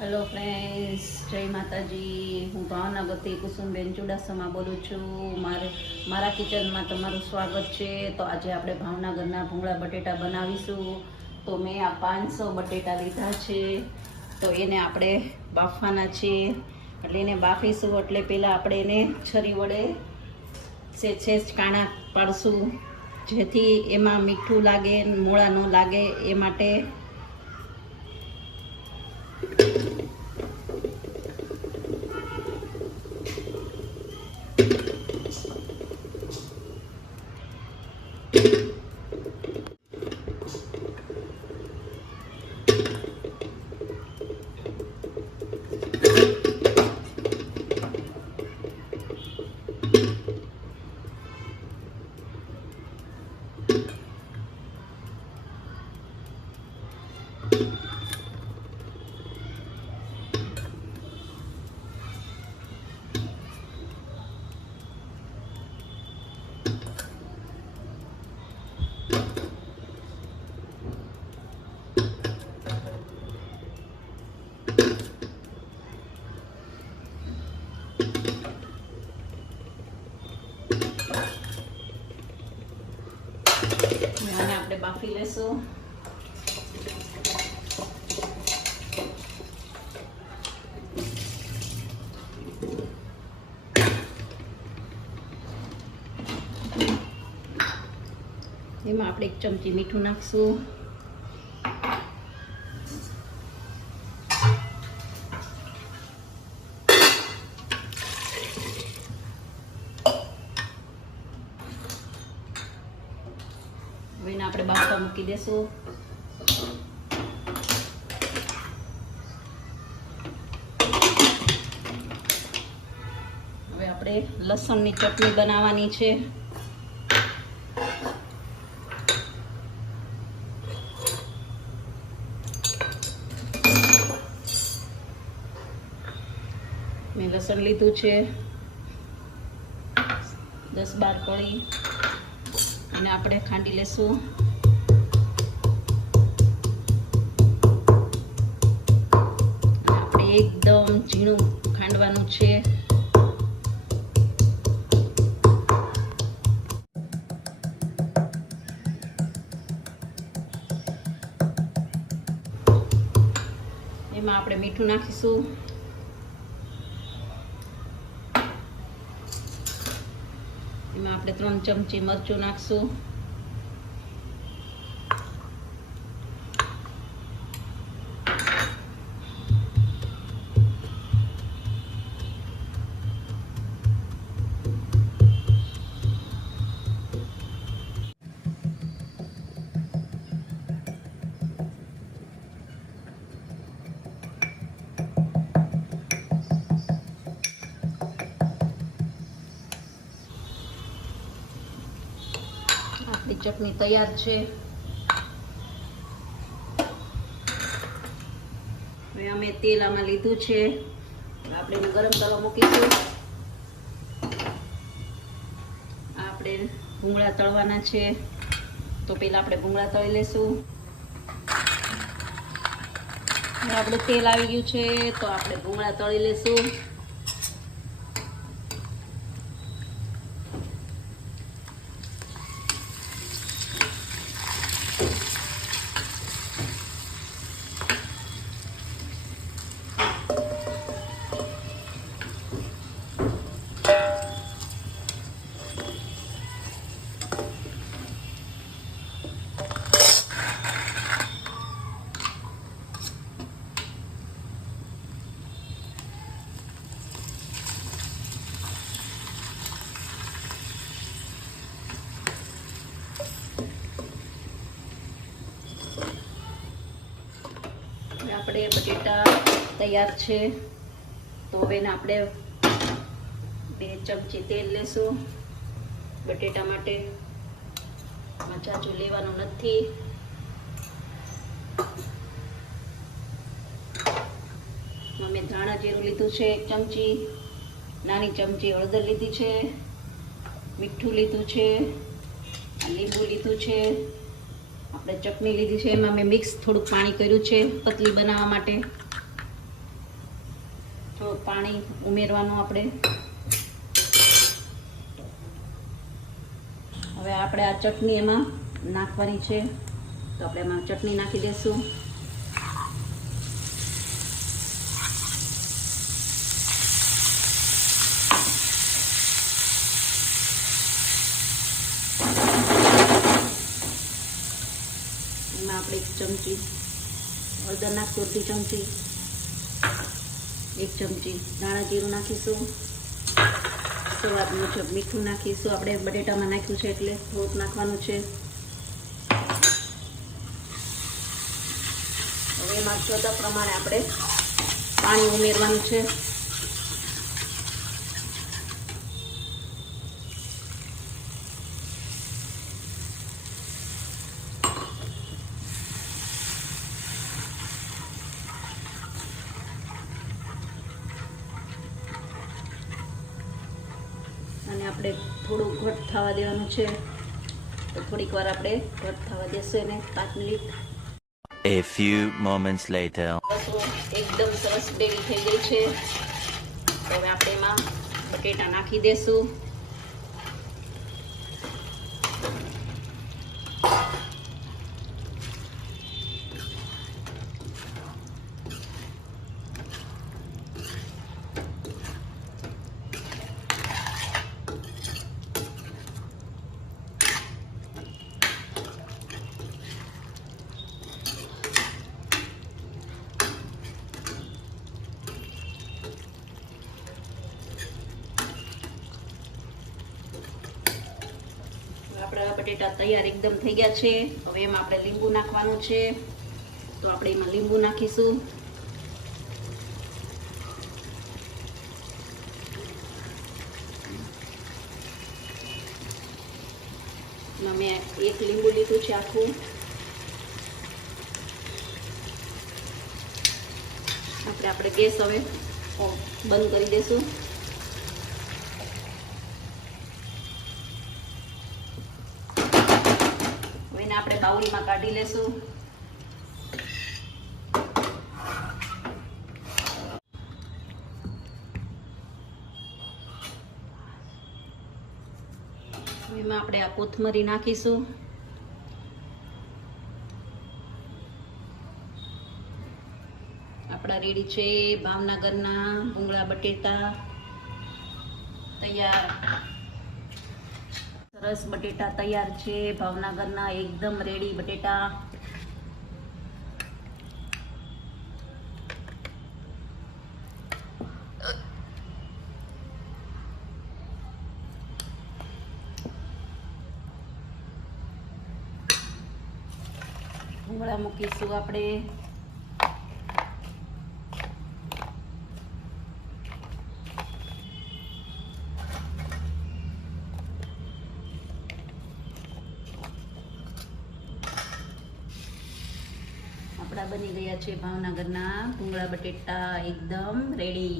Hello friends, જય માતાજી। હું ભાવનગરથી કુસુમબેન ચુડાસમા બોલું છું। મારા કિચનમાં તમારું સ્વાગત છે। તો આજે આપણે ભાવનગરના ભૂંગળા બટેટા બનાવીશું। તો મેં આ 500 બટેટા લીધા છે। તો એને આપણે બાફવાના છે, એટલે એને બાફીશું। એટલે પહેલાં આપણે એને છરી વડે સેજ કાણા પાડશું, જેથી એમાં મીઠું લાગે, મોળા ન લાગે એ માટે। આને આપણે બાફી લેશું। એમાં આપણે 1 ચમચી મીઠું નાખશું। હવે એને આપણે બાફવા મૂકી દેશું। હવે આપણે લસણની ચટણી બનાવવાની છે। મેં લસણ લીધું છે 10-12 કળી, એને આપણે ખાંડી લેશું। આપણે એકદમ ઝીણું ખાંડવાનું છે। એમાં આપણે મીઠું નાખીશું। એમાં આપણે 3 ચમચી મરચું નાખશું। આપણી ચટણી તૈયાર છે। હવે અમે તેલ આમાં લીધું છે, આપણે એને ગરમ કરવા મૂકીશું। આપણે ભૂંગળા તળવાના છે, તો પહેલા આપણે ભૂંગળા તળી લેશું। આપણે તેલ આવી ગયું છે, તો આપણે ભૂંગળા તળી લેશું। આપણે બટેટા તૈયાર છે, તો હવે આપણે 2 ચમચી તેલ લેશું બટેટા માટે। જાજુ લેવાનું નથી। મેં ધાણા જીરું લીધું છે 1 ચમચી, નાની ચમચી હળદર લીધી છે, મીઠું લીધું છે, લીંબુ લીધું છે, આપણે ચટણી લીધી છે। એમાં મેં મિક્સ થોડુંક પાણી કર્યું છે પતલી બનાવવા માટે। થોડું પાણી ઉમેરવાનું આપણે. હવે આપણે આ ચટણી એમાં નાખવાની છે, તો આપણે એમાં ચટણી નાખી દઈશું. એમાં આપણે 1 ચમચી હળદર નાખશું, 1 ચમચી, 1 ચમચી ધાણા જીરું નાખીશું, સ્વાદ મુજબ મીઠું નાખીશું. આપણે બટેટામાં નાખ્યું છે એટલે થોડુંક નાખવાનું છે. હવે એમાં જોતા પ્રમાણે આપણે પાણી ઉમેરવાનું છે. અને આપણે થોડું ઘટ થવા દેવાનું છે, તો થોડીક વાર આપણે ઘટ થવા દેશું એને 5 minute. A few moments later. એકદમ સરસ ગ્રેવી થઈ ગઈ છે. તો હવે આપણે એમાં બટેટા નાખી દેશું. આપણા બટેટા તૈયાર એકદમ થઈ ગયા છે. હવે એમાં આપણે લીંબુ નાખવાનું છે, તો આપણે એમાં લીંબુ નાખીશું. મેં 1 લીંબુ લીધું છે આખું. આપણે ગેસ હવે બંધ કરી દઈશું. એને આપણે બાઉલમાં કાઢી લેશું. એમાં આપણે આ કોથમરી નાખીશું. આપણા રેડી છે ભાવનગરના ભૂંગળા બટેટા તૈયાર. સરસ બટેટા તૈયાર છે ભાવનગરના એકદમ રેડી બટેટા. ભૂંગળા મૂકીશું આપણે. આપણા બની ગયા છે ભાવનગરના ભૂંગળા બટેટા એકદમ રેડી.